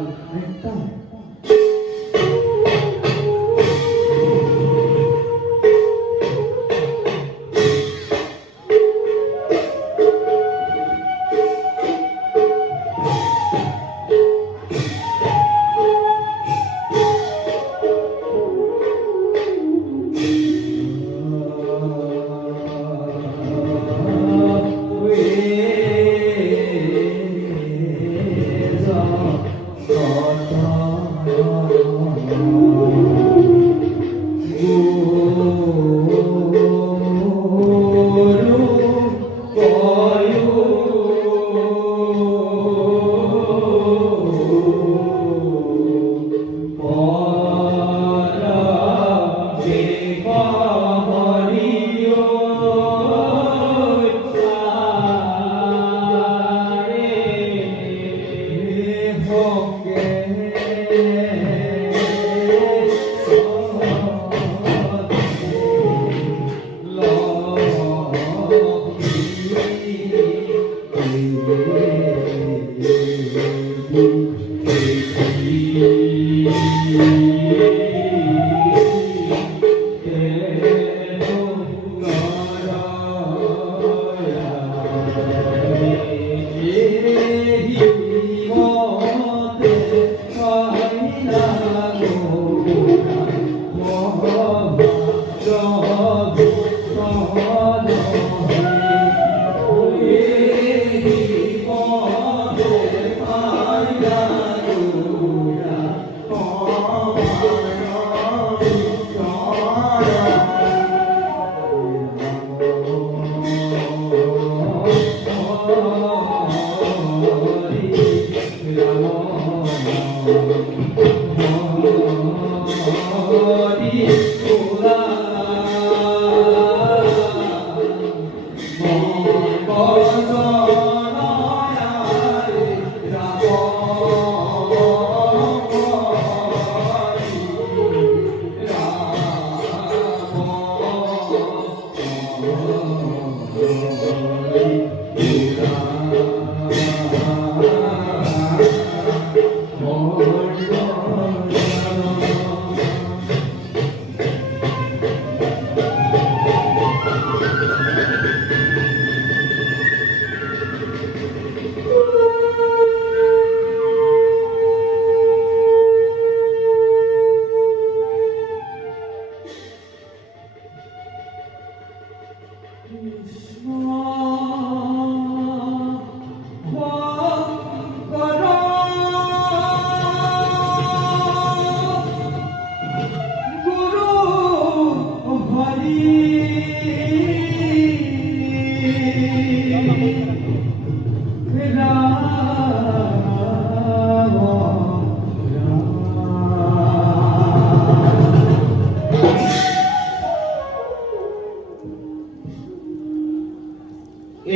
একটা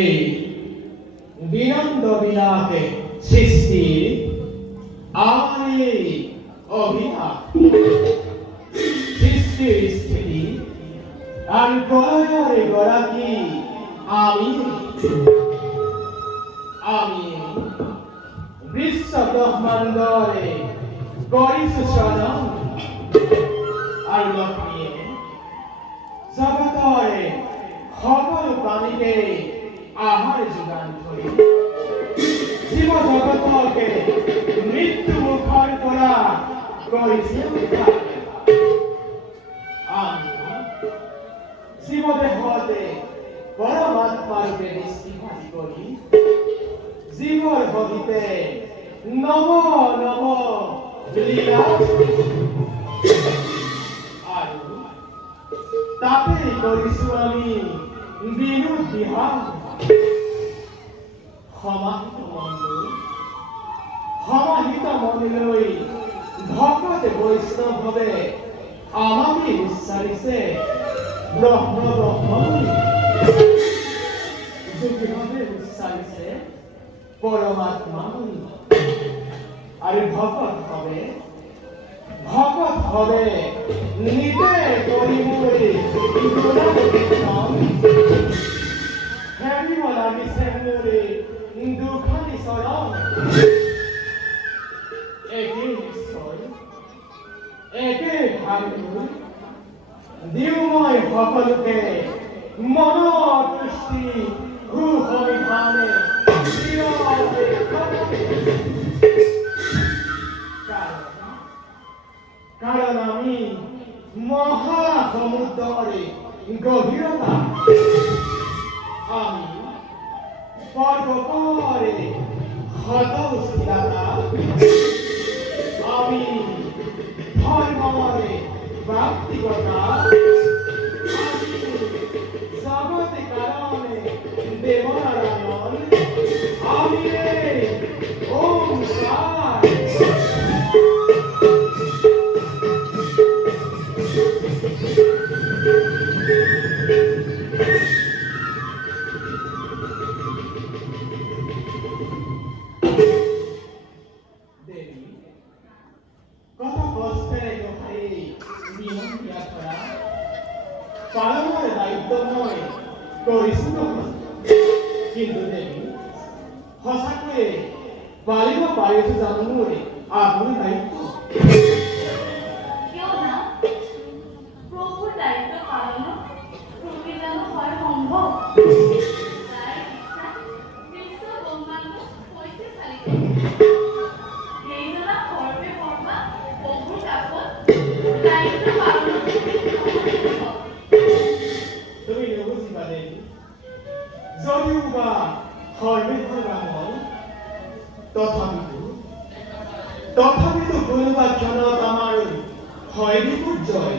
এই বিনন্দ বিলাপে সৃষ্টি আমার এই অভিলাপ সৃষ্টির স্থিতি আর গড়ারে গড়াকি আমি আমি বিশ্ব ব্রহ্মাণ্ডরে করিছু সৃজন আর লক্ষ্মী জগতরে সকল প্রাণীকে আহার যোগান করি জীব জগতকে মৃত্যু মুখর করা করেছে আমি জীবদেহতে পরমাত্মার দৃষ্টিপাতি করি জীবর ভবিতে নব নব লীলা আর তাতে করিছো আমি বিনোদ বিহার সমাহিত মন্দিৰলৈ ভকত বৈষ্ণৱভাৱে আমাকে উচ্চাৰিছে ব্ৰহ্ম ব্ৰহ্ম যোগীভাৱে উচ্চাৰিছে পৰমাত্মা আৰু ভকত হবে নিজে কৰিবলৈ হেৰিব লাগিছে মোৰে দুখানি চৰণ এই একে নিশ্চয় একে ভাবি দিওময় সকলোকে মনোতুষ্টি সুসংবিধানে কারণ আমি মহাসমুদ্রে গভীরতা আমি পর্বতরে হতস্থিরতা আমি ধর্মরে ব্যক্তিগতা আমি জগতে কারণে দেবনারায়ণ আমি ওম সার পালনের দায়িত্ব নয় কৰিছো কিন্তু দেবী সঁচাকৈয়ে পাৰিব পাৰিছো জানো মোৰ আপুনি দায়িত্ব কিয় না প্ৰভুৰ দায়িত্ব পালন প্ৰকৃতনো হয় সম্ভৱ তাই বিশ্ব ব্ৰহ্মাণ্ড হৈছে চালিত সেইজনা সৰ্বে সৰ্বা প্ৰভুৰ কাষত দায়িত্ব পালন তুমি নুবুজিবা দেবী যদিও বা সৰ্বে সৰ্বা হয় তথাপিতো কোনোবা ক্ষণত আমাৰ হয় বিপৰ্যয়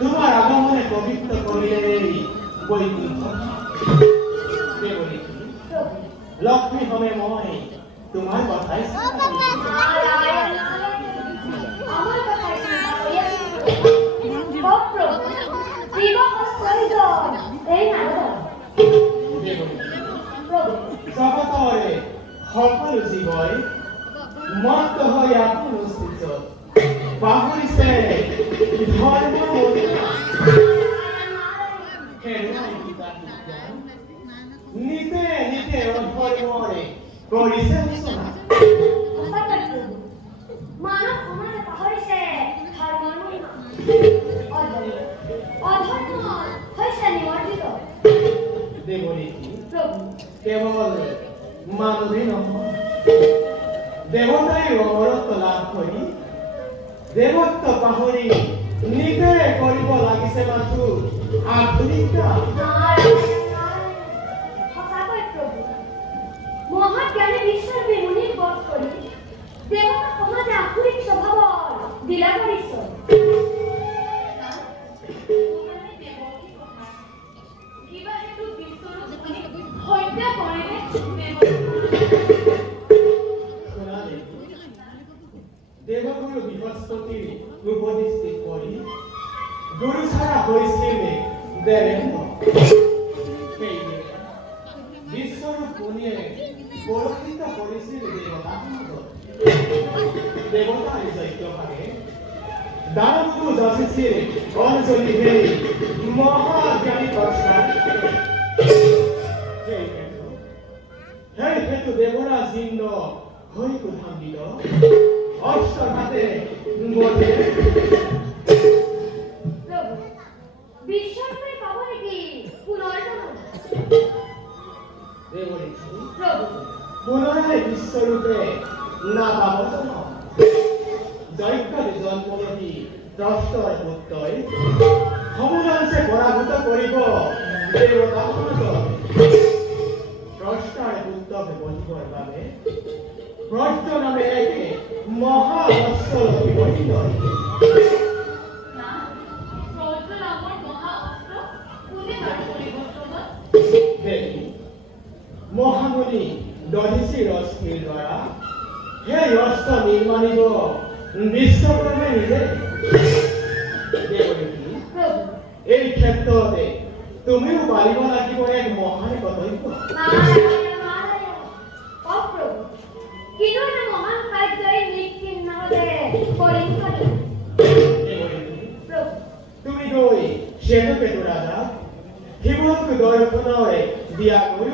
তোমার আগমনে পবিত্র করিলে বৈকুণ্ঠ লক্ষ্মী হবে মই তোমার কথাই জগতরে সকলো জীৱই মত্ত হৈ আপোন অস্তিত্বত পাহৰিছে ধৰ্ম নিতে নিতে অধৰ্মৰে কৰিছে সূচনা মানৱ সমাজে পাহৰিছে ধৰ্মৰ মহিমা অধৰ্ম হৈছে নিমজ্জিত দেৱৰী কেৱল মানৱী নহয় সেই অমৰত্ব লাভ কৰি দেৱত্ব পাহৰি নিজে কৰিব লাগিছে মাথো আধুনিক কাম। সঁচাকৈ প্ৰভু মহাজ্ঞানী বিশ্বৰূপী মুনিক বধ কৰি দেৱতা সমাজে আধুনিক স্বভাৱৰ দিলা কৰিছে। কিবা হেতু বিশ্বৰূপ মুনিক হত্যা কৰিলে দেৱগুৰু বৃহস্পতিৰ উপদেষ্টি কৰি গুৰু ছাৰা হৈছিল দেৱেন্দ্ৰ। সেইদৰে বিশ্বৰূপ মুনিয়ে বৰষিত কৰিছিল দেৱতাসকলক। দেৱতাৰ যজ্ঞভাগে দানৱগুৰু যাচিছিল অঞ্জলি বেৰি মহাজ্ঞানী প্ৰস্তাৱ। সেই হেতু দেৱৰাজ ইন্দ্ৰ হৈ কুঠাম্বিত অস্ত্ৰ হাতে বধে প্ৰভু বিশ্বৰূপে পাব নেকি পুনৰ্জন্ম? দেৱৰীষি প্ৰভু পুনৰাই বিশ্বৰূপে নাপাব জন্ম। যজ্ঞত জন্মলভী দ্ৰষ্টৰ পুত্ৰই সমুদংশে পৰাভূত কৰিব দেৱতা সমাজক। দ্ৰষ্টাৰ পুত্ৰক বধিবৰ বাবে ব্ৰজ নামে একে মহাঅস্ত্ৰ লভিবই লয়। না ব্ৰজ নামৰ মহাঅস্ত্ৰ কোনে বাৰু কৰিব প্ৰভু? দেৱী মহামুনি দধিচীৰ অস্থিৰ দ্বাৰা সেই অস্ত্ৰ নিৰ্মাণিব বিশ্বকৰ্মে নিজে। দেৱৰীষি প্ৰভু এই ক্ষেত্ৰতে তুমিও পাৰিব লাগিব এক মহান কৰ্তব্য। নাৰায়ণ অপ্ৰভু কিন্তু এটা মহান কাৰ্যই নিশ্চিহ্নভাৱে কৰিম পাৰি। দেৱৰীষি প্ৰভু তুমি গৈ শ্বেতকেতু ৰাজাক শিৱক দৰ্শনৰে দিয়া গৈ